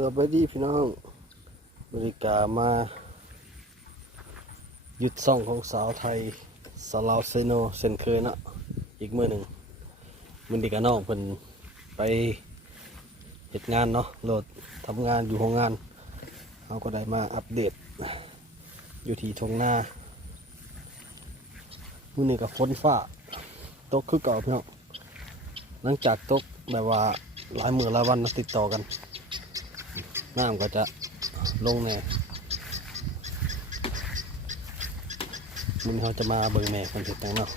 สวัสดีพี่น้องบริกามา หยุดซ่องของสาวไทยสาลาวเซโนเซนเคยเนาะอีกมือหนึ่งมันดีกับน้องเพิ่นไปเหตุงานเนาะโหลดทำงานอยู่โรงงานเขาก็ได้มาอัปเดต อยู่ที่ทงหน้ามือหนี้กับฝนฟ้าตกคือเก่าพี่น้องหลังจากตกแบบว่าหลายมือหลายวันติดต่อกัน น้ำก็จะลงแน่มึงเขาจะมาเบิ่งแม่คนเห็ดตังเนาะ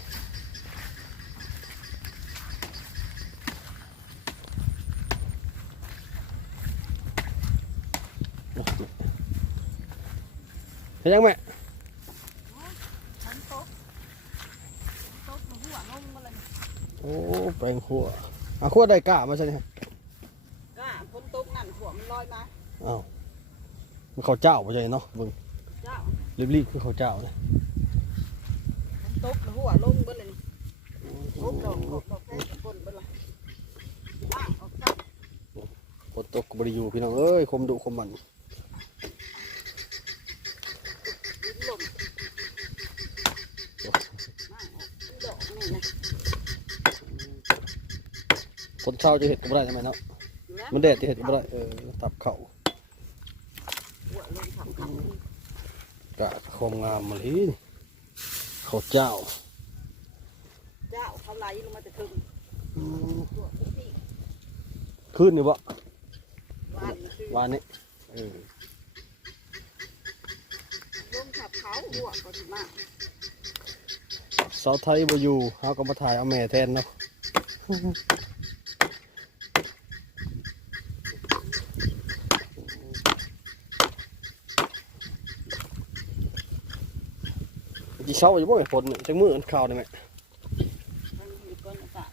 เห็นยังแม่โต๊ะโต๊ะมาหัวงงมโอ้แปลงขัวอะขัวได้กล้ามาใช่ไหมก้าพ้นโต๊ะนั่นหัวมันลอยมา อ้าวมันเขาวเจ้ามาใช่เนาะเบิ่งเจ้ารีบๆคือเขาวเจ้าเลยพ้นโต๊ะมาหัวลงเบิ้เลยนี่โต๊ะดอกดอกดอกแค่บนเบิ้ลละอะออกจากฝนตกก็บริยูพี่น้องเอ้ยคมดุคมมันดินลมมาออกดอกนี่นะฝนเช้าจะเห็ดก็ไม่ได้ใช่ไหมเนาะแล้วมันแดดจะเห็ดก็ไม่ได้เออตับเข่า หัวลงขับขับ กะคมงามมาเลยเขาวเจ้า เจ้าเขาไหลลงมาแต่ถึงตัวพี่ขึ้นนี่บ่วานคือวานนี้เออลงขับเขาหัวก็ดีมากสาวไทยบ่อยู่เฮาก็มาถ่ายเอาแม่แทนเนาะ จีเช้าอยู่บ่ไอ้ฝนจังมืออันข่าวนี่แม่มันมีก้อนอากาศ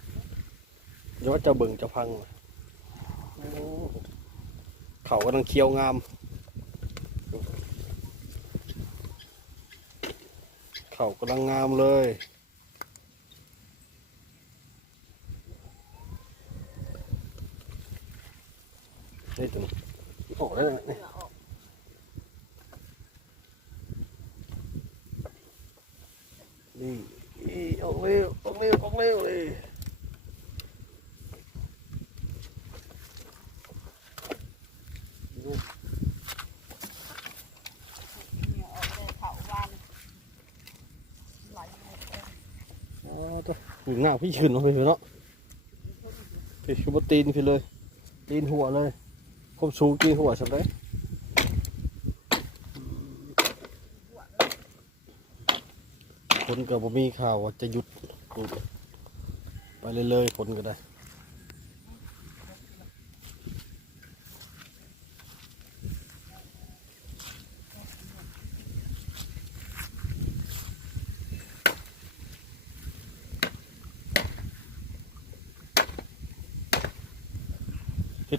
เดี๋ยวว่าจะเบิ่งจะพังเขากำลังเคี้ยวงาม เขากำลังงามเลยนี่ตัวนี้ออกได้ไหม เห นี่ งื่อออก นี่อีออกเร็วออกเร็วออกเร็วเลย เหงื่อออกเลยเขาวานไหลหมดเลย อ๋อตัวถึง หน้าพี่ชืนลงไปเลยเนาะพี่ชุบตีนผีเลยตีนหัวเลยคมสูงตีนหัวสันเลยคนกับผมมีข่าวว่าจะหยุด ไปเลยเลยคนก็ได้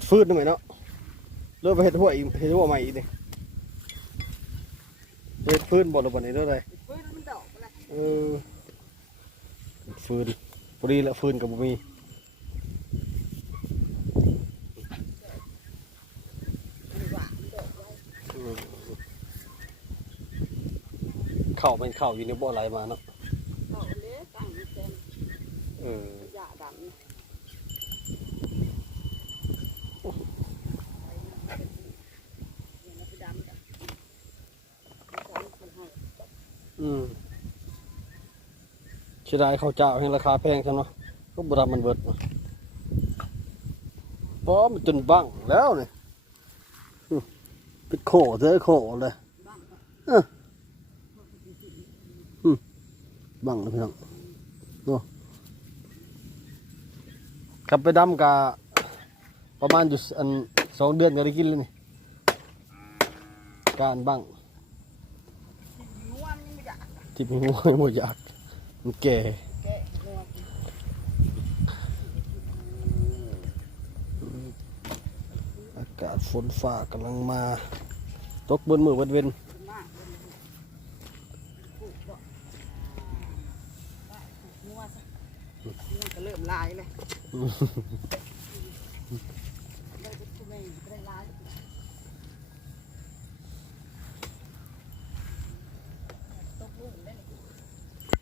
ฟืดได้ไหมเนาะเริ่มไปเห็ดหัวอีกเห็ดหัวใหม่อีกนี่เห็ดฟืนบ่หรือบ่นี่เท่าไรเฮ้ยมันดออะไรเออฟืนพอดีละฟืนกับบ่มีเข่าเป็นเข่าอยู่ในบ่อไหลมาเนาะเออ หญ้าดำนะไปดำกันของคนให้ อืม เสียดายข้าวเจ้าให้ราคาแพงใช่เนาะก็บรับมันเบิดมาป้อมันจนบังแล้วเนี่ยอืมเป็นโขเจอโขเลยบ้างก็บังเลยพี่น้องดูกลับไปดำกะประมาณอยู่อันสองเดือนก็ได้กินเลยนี่การบังง่วงยังไม่อยากที่มีหัวไม่หมดอยาก มันแก่แกะง่วงอากาศฝนฟ้ากำลังมา ตกเบนมือเบนเวนขึ้นมากเลยปลูกดอกได้ปลูกงัวซะงัวก็เริ่มลายเลยได้ไปทุเรศก็ได้ลาย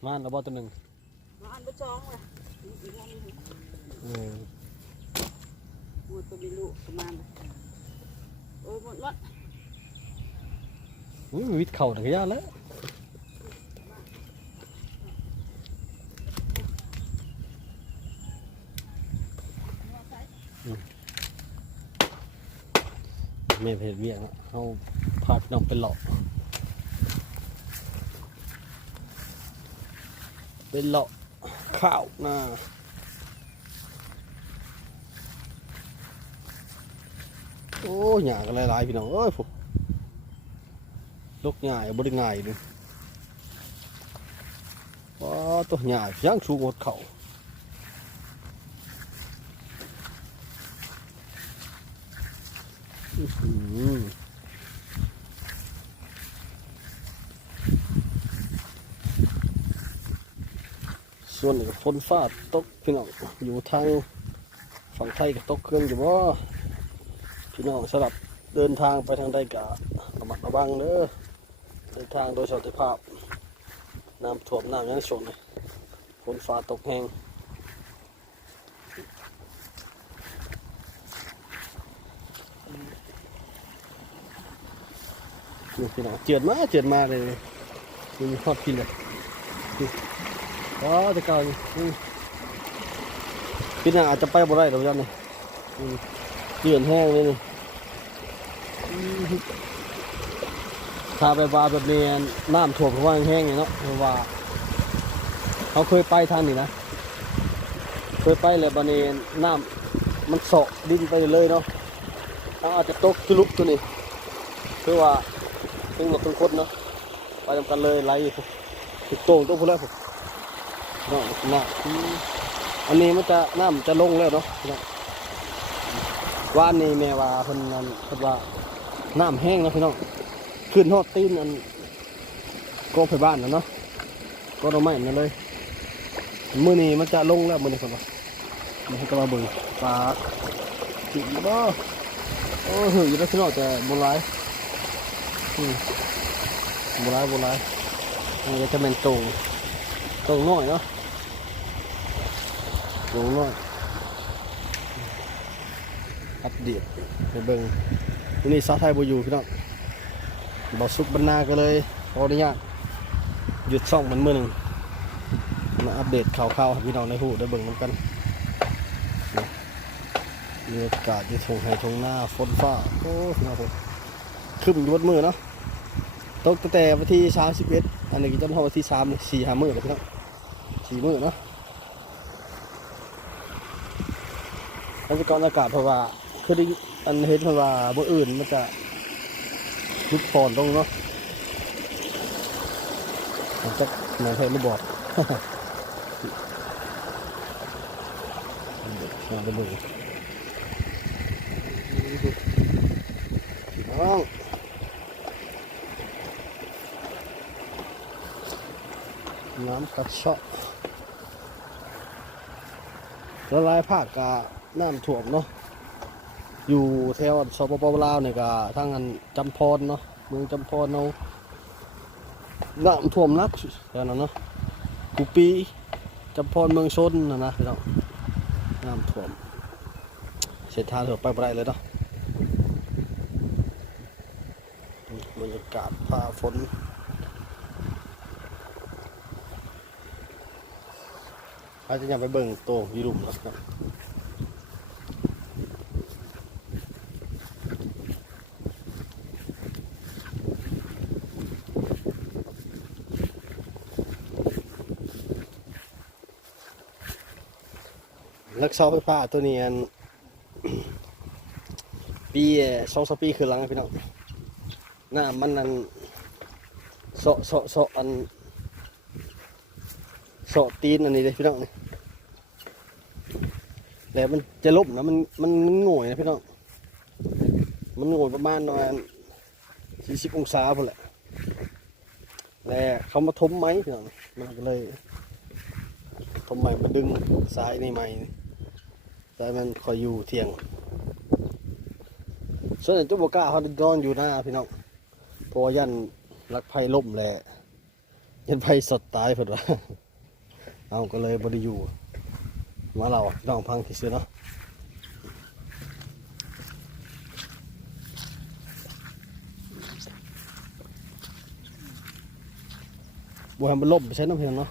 มานแล้วบ่ตัวหนึ่งมาอันบ่จองเลยอีกอันหนึงเออหมดตัวมีลูกประมาณน่ะโอ้ยหมดละอุ้ยวิทย์เข่าถึงยาแล้วเมย์เพจเวียงอะเขาพาพี่น้องไปหลอก เป็นหลอกข้าวน้าโอ้ยหยากันหลายๆพี่น้องเอ้ยผมลกง่ายบ่ได้ง่ายเลยว้าตัวหยาเพียงชูงดเข่าอื้อหือ ส่วนนี้ก็ฝนฟ้าตกพี่น้องอยู่ทางฝั่งไทยก็ตกเครื่องอยู่บ่พี่น้องสำหรับเดินทางไปทางใดก็ระมัดระวังเด้อเดินทางโดยสันติภาพน้ำท่วมน้ำยังสนเลยฝนฟ้าตกแห้งนี่พี่น้องเจือดมาเจือดมาเลยนี่มีฮอดพี่เลย นี่ว้าวแต่เก่านี่พี่น่าอาจจะไปบ่ได้ดอกยันนี่เจือดแห้งเลยนี่ถ้าไปว่าแบบนี้น้ำท่วมเพราะว่าแห้งอย่างเนาะเพราะว่าเขาเคยไปทางนี้นะเคยไปเลยบานี้น้ำมันเสาะดินไปเลยเนาะเขาอาจจะตกทะลุตัวนี้คือว่าตึงหมดตึงคดเนาะไปทำกันเลยไหลถูกโต่งตัวพูดแล้วผม เนาะน้ำอืมอันนี้มันจะน้ำจะลงแล้วเนาะพี่น้องว่านนี้แม่ว่าเพิ่นนั่นเพิ่นว่าน้ำแห้งเนาะพี่น้องขึ้นฮอดตีนอันกองไปบ้านนะเนาะก็เราไม่นั่นเลยมือนี้มันจะลงแล้วมือนี้คนว่ามันก็มาเบิ่งปลาจิบบ่โอ้เฮ้ยอยู่แล้วพี่น้องแต่โบราณอืมโบราณโบราณอันนี้จะเป็นตรงตรงน้อยเนาะ รงน้อยอัปเดตไปเบิ่งวันนี้สาไทยบอยู่พี่น้องบอสุกบรรณาก็เลยขออนุญาตหยุดซ่องมันมือหนึ่งมาอัปเดตข่าวๆพี่น้องในหูได้เบิ่งนกันนี่มีอากาศที่ทงไห้ทงหน้าฝนฟ้าโอ้พี่น้องผมขึ้นอยู่บนมือเนาะตกตั้งแต่วันที่สามสิบเอ็ดอันนี้ก็จนถึงวันที่สามสี่ห้ามือเลยพี่น้องสี่มือเนาะ พยากรณ์อากาศเพราะว่าคือได้อันเห็นเพราะว่าเมื่ออื่นมันจะลุกปอนตรงเนาะผมจะมาให้ไม่บอกมาไปเลยน้องน้ำกระชาะละลายภากะ น้ำท่วมเนาะอยู่แถวสปปลาวเนี่ยก็ทางอันจำพรเนาะเมืองจำพรเอาะน้ำท่วมนักแถวนั้นเนาะกูปีจำพรเมืองชนนะนะพี่น้องน้ำท่วมเส้นทางเถือไปไปเลยเนาะบรรยากาศฟ้าฝนอาจจะยังไปเบิ่งโตวอยูรุมนะครับ ลักเสาไฟฟ้าตัวนี้อันปีสองสปีคือหลังอะพี่น้องหน้ามันนั่นเสาะเสาะเสาะอันเสาะตีนอันนี้เลยพี่น้องนี่แล้วมันจะล่มนะมันมันมันโง่อยนะพี่น้องมันโง่อยประมาณประมาณสี่สิบองศาพอแหละแล้วเขามาทมไหมพี่น้องมันก็เลยทมไหมมาดึงสายนี่ไหม แต่มันคอยอยู่เที่ยง ส่วนใหญ่จุบก้าเขานอนอยู่หน้าพี่น้องเพราะยันรักภัยล่มแหละยันไฟสดตายเพิ่นว่าเอาก็เลยบ่ได้อยู่ มาเราลองพังที่ซื้อเนาะบัวห้มันล่มไปใช้น้ำเพียงเนาะ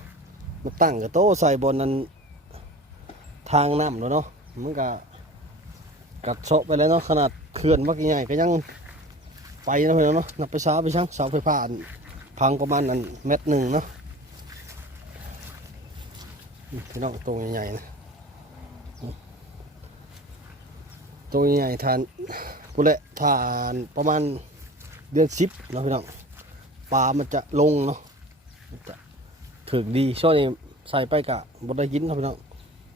มันตั้งกับโต๊ะใส่บนนั้นทางน้ำแล้วเนาะ มันก็กัดเซาะไปแล้วเนาะขนาดเขื่อนว่ากี่ใหญ่ก็ยังไปนะเพียงเนาะนับไปช้าไปช่างเสาไฟฟ้านพังประมาณนั้นเม็ดหนึ่งเนาะพี่น้องตรงใหญ่ๆนะตัวใหญ่ทานกูแหละทานประมาณเดือนสิบเนาะพี่น้องปลามันจะลงเนาะจะถึกดีช่วงนี้ใส่ไปกะบดได้ยินเนาะพี่น้อง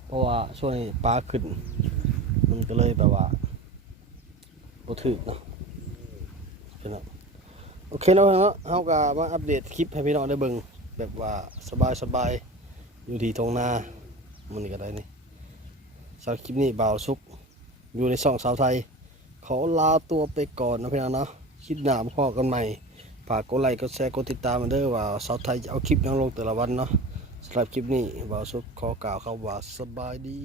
เพราะว่าช่วงนี้ปลาขึ้น มันก็เลยแบบว่าบ่ถึกเนาะน้องโอเคแล้วเนาะเฮาก็มาอัปเดตคลิปให้พี่น้องได้เบิ่งแบบว่าสบายๆอยู่ที่ทงนามันก็ได้นี่สำหรับคลิปนี้บ่าวสุก อยู่ในช่องสาวไทย ขอลาตัวไปก่อนนะพี่น้องเนาะคลิปหน้ามาพอกันใหม่ฝากกดไลค์กดแชร์กดติดตามมันเด้อว่าสาวไทยจะเอาคลิปยังลงแต่ละวันเนาะ สำหรับคลิปนี้บ่าวสุขขอกล่าวคำว่าสบายดี